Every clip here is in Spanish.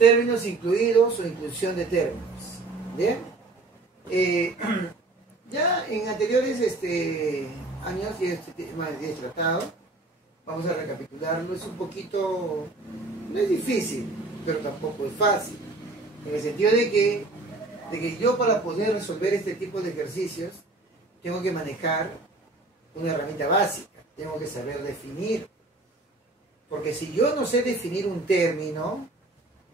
términos incluidos o inclusión de términos. ¿Bien? Ya en anteriores años ya este tema es tratado. Vamos a recapitularlo. Es un poquito, no es difícil, pero tampoco es fácil. En el sentido de que yo, para poder resolver este tipo de ejercicios, tengo que manejar una herramienta básica. Tengo que saber definir. Porque si yo no sé definir un término,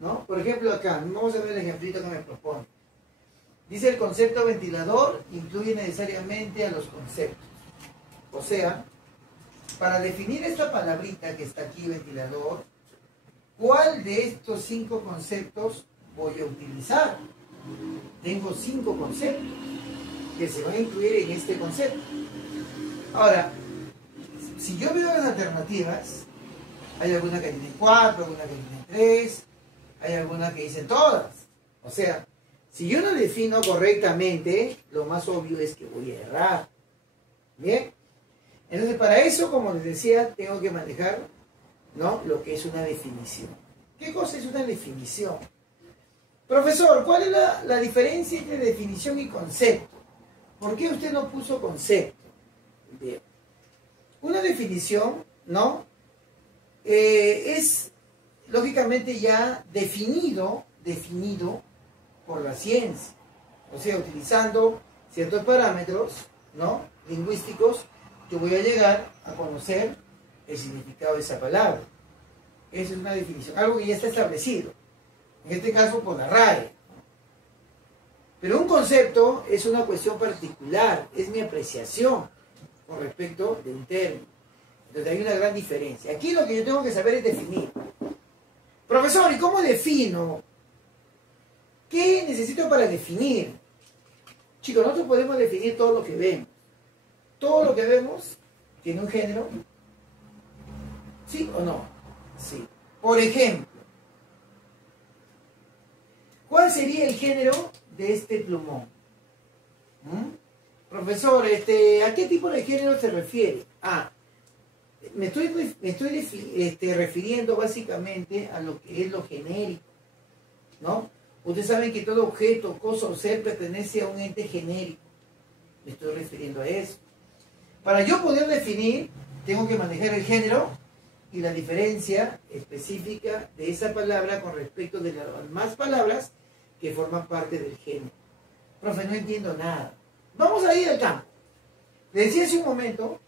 ¿no? Por ejemplo acá, vamos a ver el ejemplito que me propone. Dice: el concepto ventilador incluye necesariamente a los conceptos. O sea, para definir esta palabrita que está aquí, ventilador, ¿cuál de estos 5 conceptos voy a utilizar? Tengo 5 conceptos que se van a incluir en este concepto. Ahora, si yo veo las alternativas, hay alguna que tiene 4, alguna que tiene 3, hay alguna que dicen todas. O sea, si yo no defino correctamente, lo más obvio es que voy a errar. ¿Bien? Entonces, para eso, como les decía, tengo que manejar, ¿no?, lo que es una definición. ¿Qué cosa es una definición? Profesor, ¿cuál es la diferencia entre definición y concepto? ¿Por qué usted no puso concepto? Bien. Una definición, ¿no?, es lógicamente ya definido por la ciencia. O sea, utilizando ciertos parámetros, ¿no?, lingüísticos, yo voy a llegar a conocer el significado de esa palabra. Esa es una definición, algo que ya está establecido. En este caso por la RAE. Pero un concepto es una cuestión particular, es mi apreciación con respecto de un término. Entonces hay una gran diferencia. Aquí lo que yo tengo que saber es definir. Profesor, ¿y cómo defino? ¿Qué necesito para definir? Chicos, nosotros podemos definir todo lo que vemos. Todo lo que vemos tiene un género. ¿Sí o no? Sí. Por ejemplo, ¿cuál sería el género de este plumón? Profesor, ¿a qué tipo de género se refiere? Me estoy refiriendo básicamente a lo que es lo genérico, ¿no? Ustedes saben que todo objeto, cosa o ser pertenece a un ente genérico. Me estoy refiriendo a eso. Para yo poder definir, tengo que manejar el género y la diferencia específica de esa palabra con respecto de las demás palabras que forman parte del género. Profe, no entiendo nada. Vamos a ir al campo. Le decía hace un momento,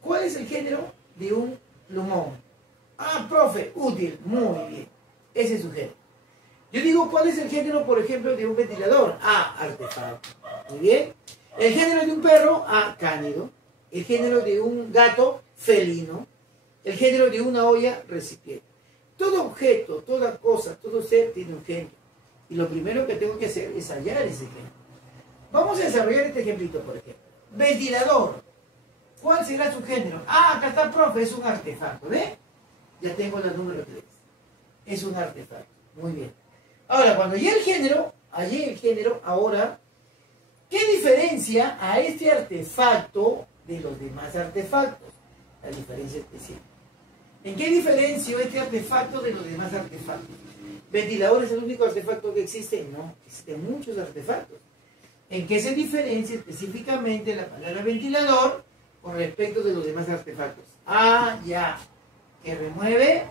¿cuál es el género de un plumón? Profe, útil, muy bien. Ese es su género. Yo digo, ¿cuál es el género, por ejemplo, de un ventilador? Artefacto. Muy bien. El género de un perro, cánido. El género de un gato, felino. El género de una olla, recipiente. Todo objeto, toda cosa, todo ser tiene un género. Y lo primero que tengo que hacer es hallar ese género. Vamos a desarrollar este ejemplito, por ejemplo. Ventilador. ¿Cuál será su género? Acá está, profe, es un artefacto. ¿Ve? Ya tengo la número 3. Es un artefacto. Muy bien. Ahora, cuando hallé el género, ahora, ¿qué diferencia a este artefacto de los demás artefactos? La diferencia especial. ¿En qué diferencio este artefacto de los demás artefactos? ¿Ventilador es el único artefacto que existe? No, existen muchos artefactos. ¿En qué se diferencia específicamente la palabra ventilador con respecto de los demás artefactos? Ya, que remueve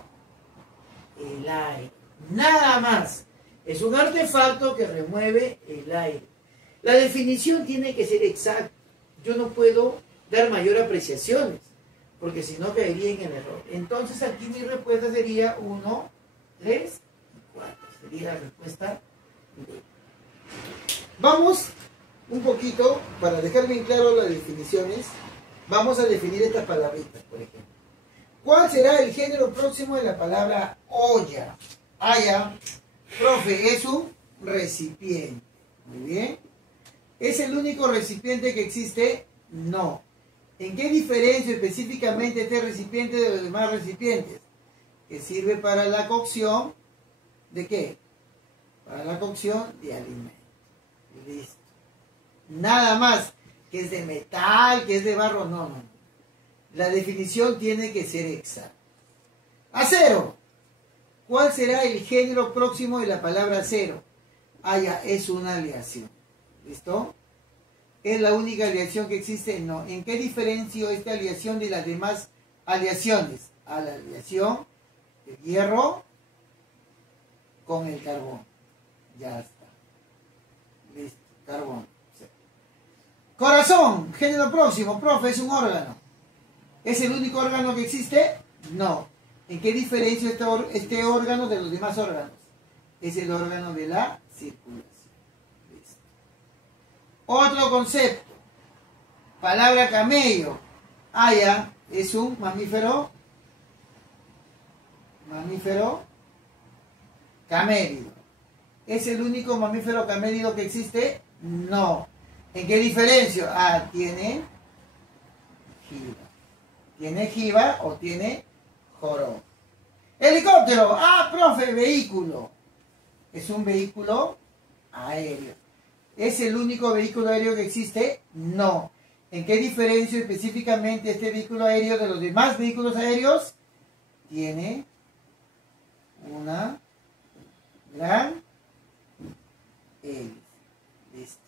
el aire. Nada más. Es un artefacto que remueve el aire. La definición tiene que ser exacta. Yo no puedo dar mayor apreciaciones, porque si no caería en el error. Entonces aquí mi respuesta sería 1, 3 y 4. Sería la respuesta D. Vamos un poquito, para dejar bien claro las definiciones, vamos a definir estas palabritas, por ejemplo. ¿Cuál será el género próximo de la palabra olla? Ya. Profe, es un recipiente. Muy bien. ¿Es el único recipiente que existe? No. ¿En qué diferencia específicamente este recipiente de los demás recipientes? Que sirve para la cocción ¿de qué? Para la cocción de alimentos. Listo. Nada más. Que es de metal, que es de barro. No. La definición tiene que ser exacta. Acero. ¿Cuál será el género próximo de la palabra cero? Ah, ya, es una aleación. ¿Listo? ¿Es la única aleación que existe? No. ¿En qué diferencio esta aleación de las demás aleaciones? A la aleación del hierro con el carbón. Ya está. Listo. Carbón. Sí. Corazón, género próximo, profe, es un órgano. ¿Es el único órgano que existe? No. ¿En qué diferencia este órgano de los demás órganos? Es el órgano de la circulación. Listo. Otro concepto. Palabra camello. Ah, ya, es un mamífero. Mamífero camélido. ¿Es el único mamífero camélido que existe? No. ¿En qué diferencia? Ah, tiene jiba. ¿Tiene jiba o tiene joroba? Helicóptero. Ah, profe, vehículo. Es un vehículo aéreo. ¿Es el único vehículo aéreo que existe? No. ¿En qué diferencia específicamente este vehículo aéreo de los demás vehículos aéreos? Tiene una gran hélice. Listo.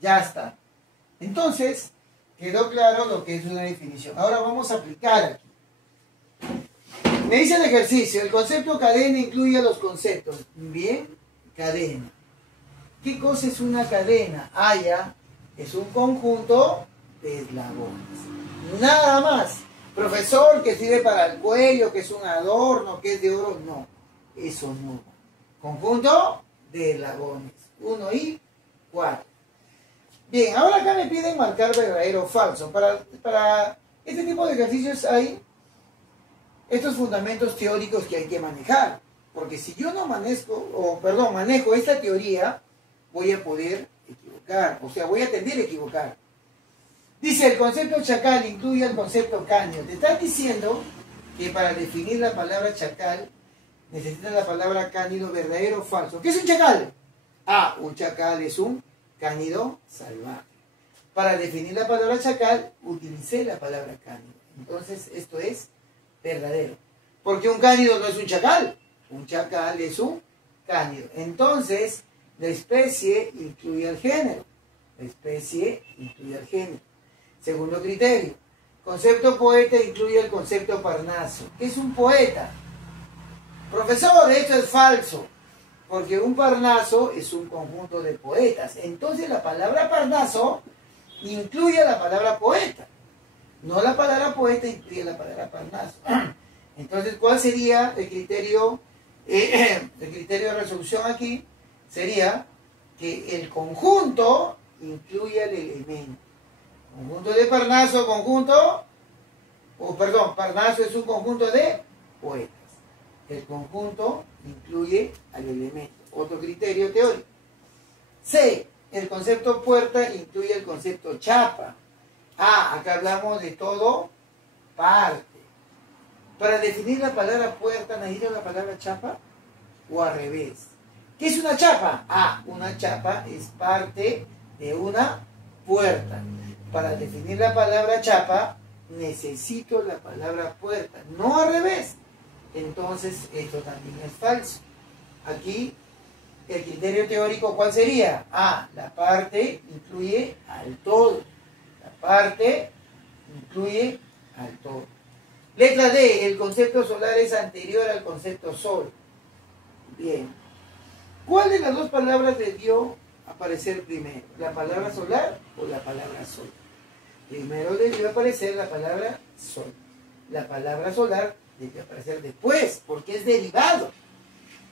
Ya está. Entonces, quedó claro lo que es una definición. Ahora vamos a aplicar aquí. Me dice el ejercicio, el concepto cadena incluye los conceptos. Bien, cadena. ¿Qué cosa es una cadena? Ah, ya, es un conjunto de eslabones. Nada más. Profesor, que sirve para el cuello, que es un adorno, que es de oro. No, eso no. Conjunto de eslabones. 1 y 4. Bien, ahora acá me piden marcar verdadero o falso. Para este tipo de ejercicios hay estos fundamentos teóricos que hay que manejar. Porque si yo no manejo esta teoría, voy a poder equivocar. O sea, voy a tender a equivocar. Dice, el concepto chacal incluye el concepto cánido. Te están diciendo que para definir la palabra chacal, necesitas la palabra cánido, verdadero o falso. ¿Qué es un chacal? Ah, un chacal es un cánido salvaje. Para definir la palabra chacal, utilicé la palabra cánido. Entonces, esto es verdadero. Porque un cánido no es un chacal. Un chacal es un cánido. Entonces, la especie incluye al género. La especie incluye al género. Segundo criterio. Concepto poeta incluye el concepto parnaso. ¿Qué es un poeta? Profesor, esto es falso. Porque un parnaso es un conjunto de poetas. Entonces la palabra parnaso incluye la palabra poeta. No la palabra poeta incluye la palabra parnaso. Entonces, ¿cuál sería el criterio? El criterio de resolución aquí sería que el conjunto incluye el elemento. Conjunto de parnaso, parnaso es un conjunto de poetas. El conjunto incluye al elemento. Otro criterio teórico. C. El concepto puerta incluye el concepto chapa. A. Acá hablamos de todo parte. Para definir la palabra puerta, ¿necesito la palabra chapa? O al revés. ¿Qué es una chapa? Ah, una chapa es parte de una puerta. Para definir la palabra chapa, necesito la palabra puerta, no al revés. Entonces, esto también es falso. Aquí, el criterio teórico, ¿cuál sería? Ah, la parte incluye al todo. La parte incluye al todo. Letra D, el concepto solar es anterior al concepto sol. Bien. ¿Cuál de las dos palabras debió aparecer primero? ¿La palabra solar o la palabra sol? Primero debió aparecer la palabra sol. La palabra solar debió aparecer después, porque es derivado.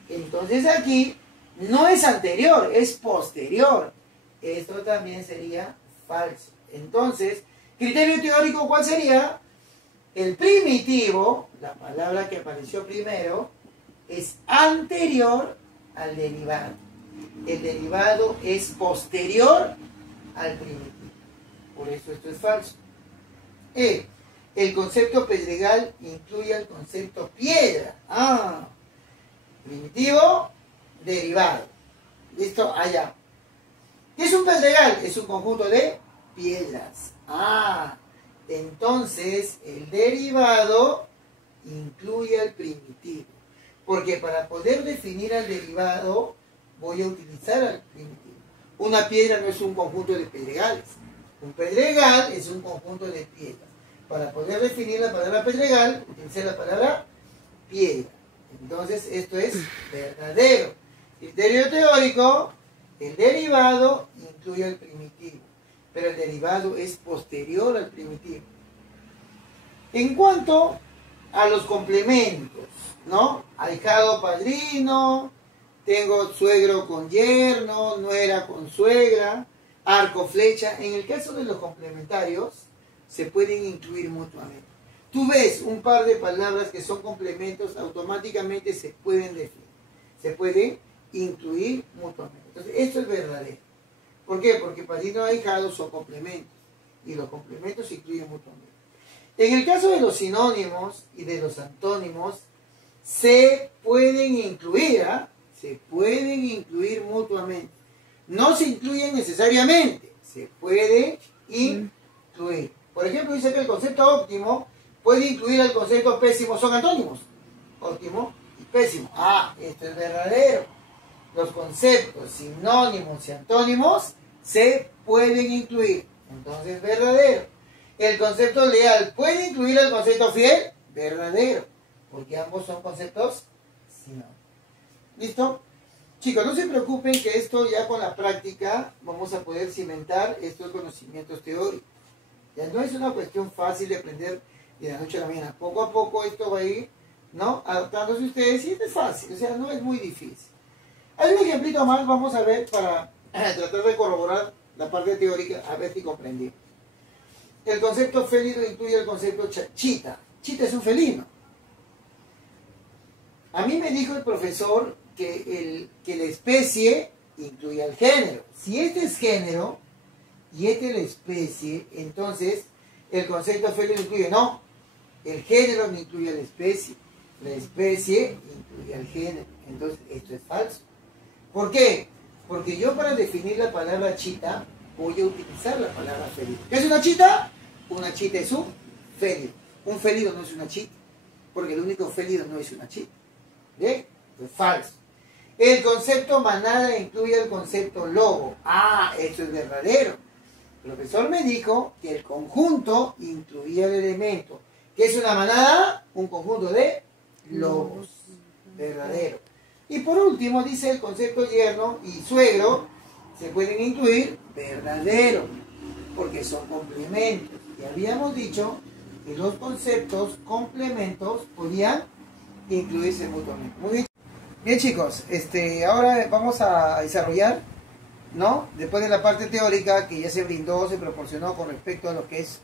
Entonces aquí no es anterior, es posterior. Esto también sería falso. Entonces, criterio teórico, ¿cuál sería? El primitivo, la palabra que apareció primero, es anterior al derivado. El derivado es posterior al primitivo. Por eso esto es falso. E. El concepto pedregal incluye el concepto piedra. Ah, primitivo, derivado. ¿Listo? Allá. ¿Qué es un pedregal? Es un conjunto de piedras. Ah, entonces el derivado incluye el primitivo. Porque para poder definir al derivado, voy a utilizar al primitivo. Una piedra no es un conjunto de pedregales. Un pedregal es un conjunto de piedras. Para poder definir la palabra pedregal, utilicé la palabra piedra. Entonces, esto es verdadero. Criterio teórico, el derivado incluye el primitivo, pero el derivado es posterior al primitivo. En cuanto a los complementos, ¿no? Ahijado, padrino, tengo suegro con yerno, nuera con suegra, arco, flecha. En el caso de los complementarios, se pueden incluir mutuamente. Tú ves un par de palabras que son complementos, automáticamente se pueden definir, se pueden incluir mutuamente. Entonces, esto es verdadero. ¿Por qué? Porque padrino y ahijado son complementos, y los complementos se incluyen mutuamente. En el caso de los sinónimos y de los antónimos, se pueden incluir, ¿ah? Se pueden incluir mutuamente. No se incluyen necesariamente, se puede incluir. Por ejemplo, dice que el concepto óptimo puede incluir el concepto pésimo, son antónimos. Óptimo y pésimo. Ah, esto es verdadero. Los conceptos sinónimos y antónimos se pueden incluir. Entonces, verdadero. El concepto leal puede incluir el concepto fiel, verdadero. Porque ambos son conceptos sinónimos. ¿Listo? Chicos, no se preocupen que esto ya con la práctica vamos a poder cimentar estos conocimientos teóricos. Ya no es una cuestión fácil de aprender de la noche a la mañana. Poco a poco esto va a ir, ¿no? Adaptándose ustedes y es fácil, o sea, no es muy difícil. Hay un ejemplito más, vamos a ver para tratar de corroborar la parte teórica, a ver si comprendí. El concepto felino incluye el concepto chita. Chita es un felino. A mí me dijo el profesor que la especie incluye al género. Si este es género y este es la especie, entonces el concepto felino incluye, no, el género no incluye a la especie incluye al género. Entonces esto es falso. ¿Por qué? Porque yo para definir la palabra chita voy a utilizar la palabra felino. ¿Qué es una chita? Una chita es un felino. Un felino no es una chita, porque el único felino no es una chita. ¿Bien? Es falso. El concepto manada incluye el concepto lobo. Ah, eso es verdadero. El profesor me dijo que el conjunto incluía el elemento. ¿Qué es una manada? Un conjunto de lobos. Verdadero. Y por último dice el concepto yerno y suegro se pueden incluir. Verdadero. Porque son complementos. Y habíamos dicho que los conceptos complementos podían incluirse mutuamente. Muy bien. Bien, chicos, ahora vamos a desarrollar, ¿no? Después de la parte teórica que ya se brindó, se proporcionó con respecto a lo que es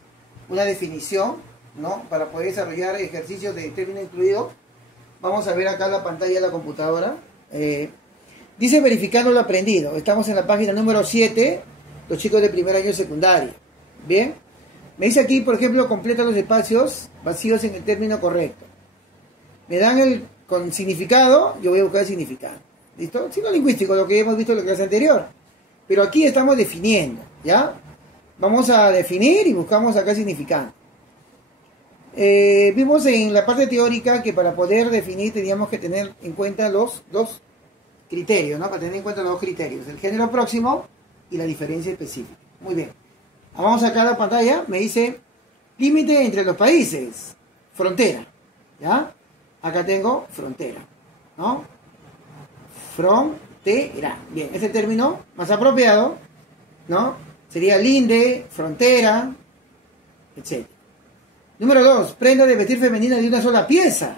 una definición, ¿no? Para poder desarrollar ejercicios de término incluido. Vamos a ver acá la pantalla de la computadora. Dice verificando lo aprendido. Estamos en la página número 7, los chicos de primer año de secundaria. Bien. Me dice aquí, por ejemplo, completa los espacios vacíos en el término correcto. Me dan con significado, yo voy a buscar el significado. ¿Listo? Signo lingüístico, lo que hemos visto en la clase anterior. Pero aquí estamos definiendo, ¿ya? Vamos a definir y buscamos acá significado. Vimos en la parte teórica que para poder definir teníamos que tener en cuenta los dos criterios, ¿no? Para tener en cuenta los dos criterios, el género próximo y la diferencia específica. Muy bien. Vamos acá a la pantalla, me dice límite entre los países, frontera, ¿ya? Acá tengo frontera, ¿no? Frontera. Bien, ese término más apropiado, ¿no? Sería linde, frontera, etc. Número 2, prenda de vestir femenina de una sola pieza.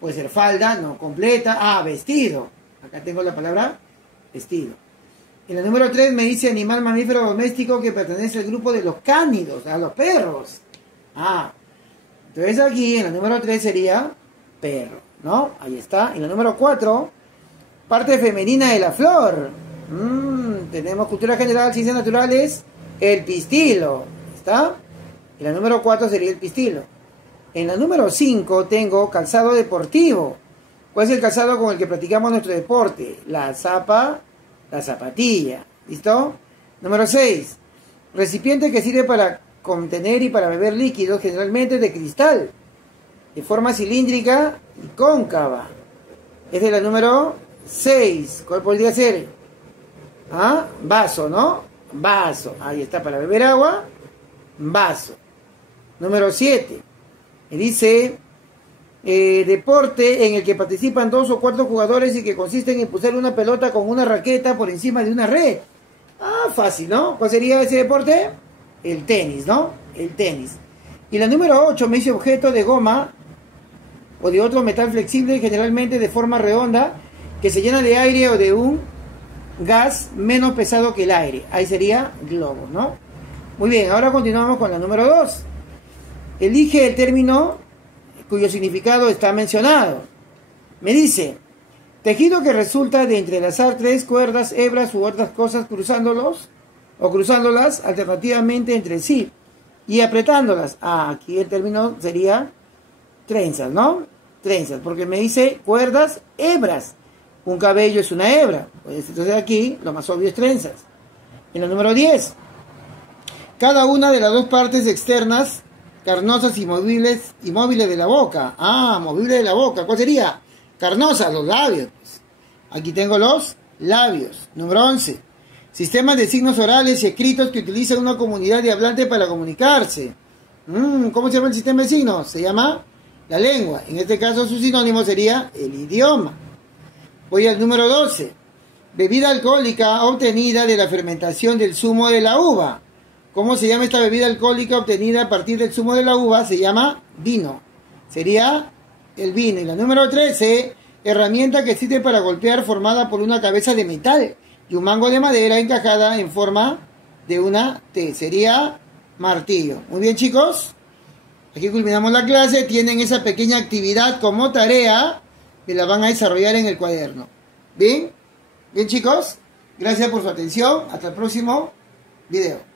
Puede ser falda, no completa. Ah, vestido. Acá tengo la palabra vestido. En la número 3 me dice animal mamífero doméstico que pertenece al grupo de los cánidos, a los perros. Ah, entonces aquí en la número 3 sería perro, ¿no? Ahí está. En la número 4, parte femenina de la flor. Tenemos cultura general, ciencias naturales, el pistilo. ¿Está? En la número 4 sería el pistilo. En la número 5 tengo calzado deportivo. ¿Cuál es el calzado con el que practicamos nuestro deporte? La zapatilla. ¿Listo? Número 6. Recipiente que sirve para contener y para beber líquidos, generalmente de cristal. de forma cilíndrica y cóncava. Esta es la número 6. ¿Cuál podría ser? ¿Ah? Vaso, ¿no? Vaso. Ahí está, para beber agua. Vaso. Número 7. Dice, deporte en el que participan 2 o 4 jugadores y que consiste en impulsar una pelota con una raqueta por encima de una red. Ah, fácil, ¿no? ¿Cuál sería ese deporte? El tenis, ¿no? El tenis. Y la número 8 me dice objeto de goma o de otro metal flexible, generalmente de forma redonda, que se llena de aire o de un gas menos pesado que el aire. Ahí sería globo, ¿no? Muy bien, ahora continuamos con la número 2. Elige el término cuyo significado está mencionado. Me dice, tejido que resulta de entrelazar 3 cuerdas, hebras u otras cosas cruzándolas alternativamente entre sí y apretándolas. Ah, aquí el término sería trenzas, ¿no? Trenzas, porque me dice cuerdas, hebras. Un cabello es una hebra. Pues entonces aquí lo más obvio es trenzas. En la número 10. Cada una de las 2 partes externas, carnosas y móviles de la boca. Ah, movibles de la boca. ¿Cuál sería? Carnosas, los labios. Aquí tengo los labios. Número 11. Sistemas de signos orales y escritos que utiliza una comunidad de hablantes para comunicarse. ¿Cómo se llama el sistema de signos? Se llama la lengua. En este caso su sinónimo sería el idioma. Voy al número 12. Bebida alcohólica obtenida de la fermentación del zumo de la uva. ¿Cómo se llama esta bebida alcohólica obtenida a partir del zumo de la uva? Se llama vino. Sería el vino. Y la número 13. Herramienta que sirve para golpear, formada por una cabeza de metal y un mango de madera encajada en forma de una T. Sería martillo. Muy bien, chicos. Aquí culminamos la clase. Tienen esa pequeña actividad como tarea que la van a desarrollar en el cuaderno. ¿Bien? Bien, chicos. Gracias por su atención. Hasta el próximo video.